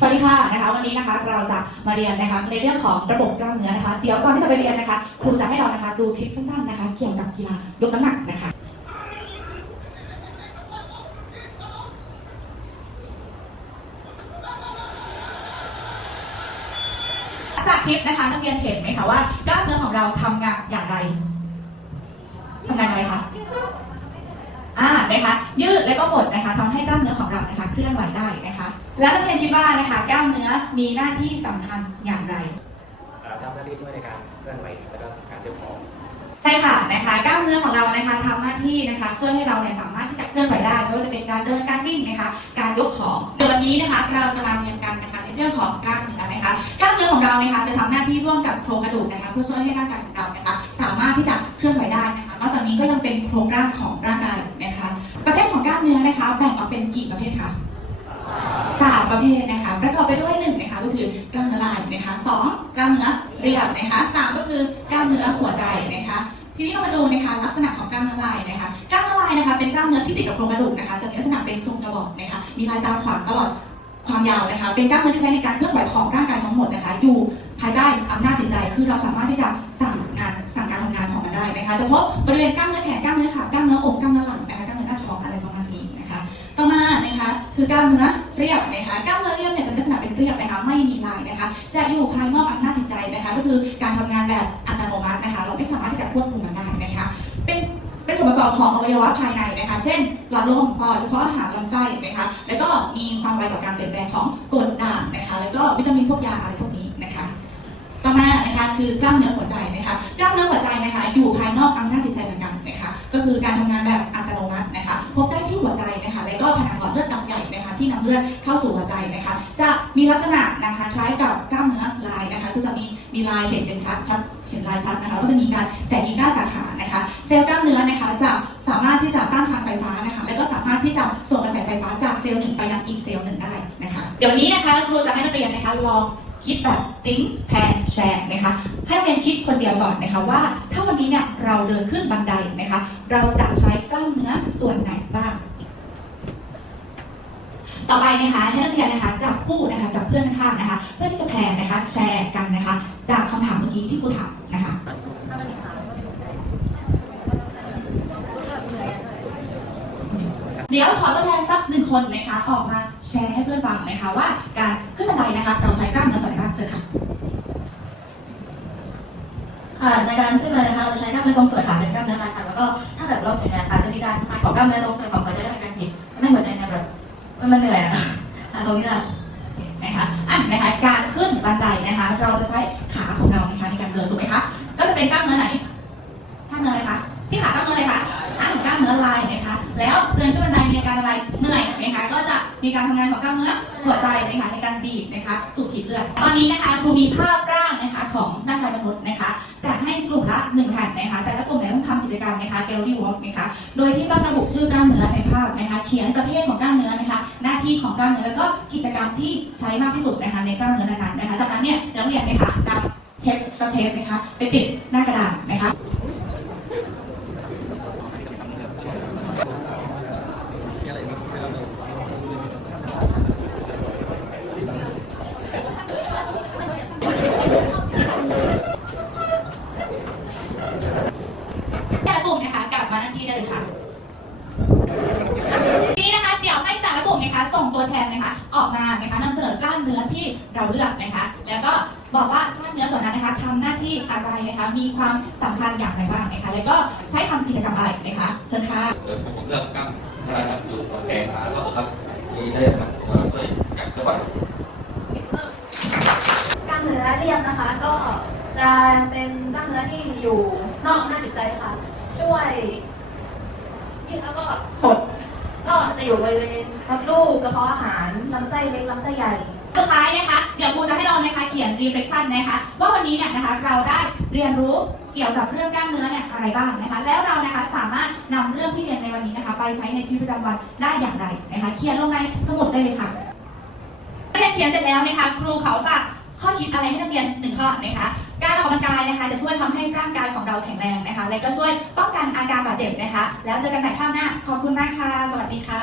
สวัสดีค่ะนะคะวันนี้นะคะเราจะมาเรียนนะคะในเรื่องของระบบกล้ามเนื้อนะคะ เดี๋ยวก่อนที่จะไปเรียนนะคะครูจะให้เรานะคะดูคลิปสั้นๆนะคะ เกี่ยวกับกีฬายกน้ำหนักนะคะจากคลิปนะคะนักเรียนเห็นไหมคะว่ากล้ามเนื้อของเราทำงานอย่างไรทำงานอะไรคะ อ่านะคะยืดและก็หดนะคะทำให้กล้ามเนื้อของเรานะคะเคลื่อนไหวได้นะคะ แล้วนักเรียนคิดว่านะคะกล้ามเนื้อมีหน้าที่สำคัญอย่างไรอ่าทำหน้าที่ช่วยในการเคลื่อนไหวและก็การเก็บของใช่ค่ะนะคะกล้ามเนื้อของเรานะคะทำหน้าที่นะคะช่วยให้เราเนี่ยสามารถที่จะเคลื่อนไหวได้ไม่ว่าจะเป็นการเดินการวิ่งนะคะการยกของเดี๋ยววันนี้นะคะเราจะมาเรียนกันนะคะในเรื่องของกล้ามเนื้อนะคะกล้ามเนื้อของเรานะคะจะทำหน้าที่ร่วมกับโครงกระดูกนะคะเพื่อช่วยให้ร่างกายของเรานะคะสามารถที่จะเคลื่อนไหวได้นะคะนอกจากนี้ก็ยังเป็นโครงร่างของร่างกายนะคะประ เภทของกนื้อนะคะ แบ่งออกเป็นกี่ประเภทคะสามประเภทนะคะ ประกอบไปด้วยหนึ่งนะคะก็คือกล้ามเนื้อลายนะคะสองกล้ามเนื้อเรียบนะคะสามก็คือกล้ามเนื้อหัวใจนะคะ ทีนี้เรามาดูนะคะ ลักษณะของกล้ามเนื้อลายนะคะ กล้ามเนื้อลายนะคะ เป็นกล้ามเนื้อที่ติดกับโครงกระดูกนะคะ จะมีลักษณะเป็นทรงกระบอกนะคะ มีลายตามขวางตลอดความยาวนะคะ เป็นกล้ามเนื้อที่ใช้ในการเคลื่อนไหวของร่างกายทั้งหมดนะคะ อยู่ภายใต้อำนาจจิตใจ คือเราสามารถที่จะสั่งงานสั่งการทำงานของมันได้นะคะเฉพาะบริเวณกล้ามเนื้อแขนกล้ามเนื้อขากล้ามเนื้อ คือกล้ามเนื้อเรียบนะคะ กล้ามเนื้อเรียบเนี่ยจะเป็นลักษณะเป็นเรียบนะคะไม่มีลายนะคะ จะอยู่ภายนอกอำนาจจิตใจนะคะ ก็คือการทำงานแบบอัตโนมัตินะคะ เราไม่สามารถที่จะควบคุมมันได้นะคะ เป็นเป็นส่วนประกอบของอวัยวะภายในนะคะ เช่นหลอดลมปอดกระเพาะอาหารลำไส้นะคะ แล้วก็มีความไวต่อการเปลี่ยนแปลงของกรดด่างนะคะ แล้วก็วิตามินพวกยาอะไรพวกนี้นะคะต่อมานะคะคือกล้ามเนื้อหัวใจนะคะ กล้ามเนื้อหัวใจนะคะอยู่ภายนอกอำนาจจิตใจเหมือนกันนะคะ ก็คือการทำงานแบบอัตโนมัตินะคะ พบได้ที่หัวใจ เลือดเข้าสู่หัวใจนะคะ จะมีลักษณะนะคะคล้ายกับกล้ามเนื้อลายนะคะคือจะมีมีลายเห็นเป็นชัดชัดเห็นลายชัดนะคะก็จะมีการแตกกิ่งก้านสาขานะคะ เซลล์กล้ามเนื้อนะคะจะสามารถที่จะต้านทานไฟฟ้านะคะ และก็สามารถที่จะส่งกระแสไฟฟ้าจากเซลล์หนึ่งไปยังอีกเซลล์หนึ่งได้นะคะ เดี๋ยวนี้นะคะครูจะให้นักเรียนนะคะลองคิดแบบ think plan share นะคะ ให้นักเรียนคิดคนเดียวก่อนนะคะว่า ถ้าวันนี้เนี่ยเราเดินขึ้นบันไดนะคะ เราจะใช้กล้ามเนื้อส่วนไหนบ้าง ต่อไปนะคะให้นักเรียนนะคะจับคู่นะคะกับเพื่อนข้างนะคะ เพื่อที่จะแพนนะคะแชร์กันนะคะ จากคำถามเมื่อกี้ที่ครูถามนะคะเดี๋ยวขอตัวแทนสักหนึ่งคนนะคะออกมาแชร์ให้เพื่อนฟังนะคะว่าการขึ้นบันไดนะคะ เราใช้กล้ามเนื้อส่วนไหนบ้างเชิญค่ะค่ะในการขึ้นมานะคะเราใช้กล้ามเนื้อตรงส่วนขาเป็นกล้ามเนื้อลายค่ะแล้วก็ถ้าแบบเราเป็นงานอาจจะมีการทายของกล้ามเนื้อตรง มันเหนื่อยอะตรงนี้แหละนะคะอะนะคะการขึ้นบันไดนะคะ เราจะใช้ขาของเรานะคะในการเดินถูกไหมคะก็จะเป็นกล้ามเนื้อไหนกล้ามเนื้ออะไรคะพี่ขากล้ามเนื้ออะไรคะอะกล้ามเนื้อลายนะคะ แล้วเดินขึ้นบันไดมีอาการอะไรเหนื่อยนะคะก็จะมีการทำงานของกล้ามเนื้อหัวใจนะคะในการบีบนะคะสูบฉีดเลือดตอนนี้นะคะครูมีภาพร่างนะคะของร่างกายมนุษย์นะคะจะให้กลุ่มละหนึ่งแผ่นนะคะแต่ละ จกรรมนะคะแกลลี่วอล์กนะคะโดยที่ต้องระบุชื่อกล้ามเนื้อในภาพนะคะเขียนประเภทของกล้ามเนื้อนะคะ หน้าที่ของกล้ามเนื้อแล้วก็กิจกรรมที่ใช้มากที่สุดนะคะในกล้ามเนื้อนั้นๆนะคะจากนั้นเนี่ยนักเรียนนะคะนำเทปสเทปนะคะไปติดหน้ากระดาษนะคะ แต่ละกลุ่มนะคะกลับมาหน้าที่ได้ เลยค่ะทีนี้นะคะเดี๋ยวให้แต่ละกลุ่มนะคะส่งตัวแทนนะคะออกมานะคะนำเสนอกล้ามเนื้อที่เราเลือกนะคะ แล้วก็บอกว่ากล้ามเนื้อส่วนนั้นนะคะทำหน้าที่อะไรนะคะมีความสำคัญอย่างไรบ้างนะคะแล้วก็ใช้ทำกิจกรรมอะไรนะคะเชิญค่ะเออผมเลือกกล้ามเนื้อครับอยู่แขนขาแล้วครับมีได้ครับเอ่อช่วยการเคลื่อนไหวกล้ามเนื้อเรียบนะคะก็จะเป็นกล้ามเนื้อที่อยู่นอกหน้าจจิตใจค่ะ ช่วย ยืดแล้วก็หดก็จะอยู่บริเวณมดลูกกระเพาะอาหารลำไส้เล็กลำไส้ใหญ่สุดท้ายนะคะ เดี๋ยวครูจะให้เรานะคะเขียน reflection นะคะ ว่าวันนี้เนี่ยนะคะเราได้เรียนรู้เกี่ยวกับเรื่องกล้ามเนื้อเนี่ยอะไรบ้างนะคะ แล้วเรานะคะสามารถนำเรื่องที่เรียนในวันนี้นะคะ ไปใช้ในชีวิตประจำวันได้อย่างไรนะคะเขียนลงในสมุดได้เลยค่ะเรียนเขียนเสร็จแล้วนะคะ ครูเขาฝากข้อคิดอะไรให้นักเรียนหนึ่งข้อนะคะ ออกกำลังกายนะคะ จะช่วยทำให้ร่างกายของเราแข็งแรงนะคะ และก็ช่วยป้องกันอาการบาดเจ็บนะคะ แล้วเจอกันใหม่ข้างหน้า ขอบคุณมากค่ะ สวัสดีค่ะ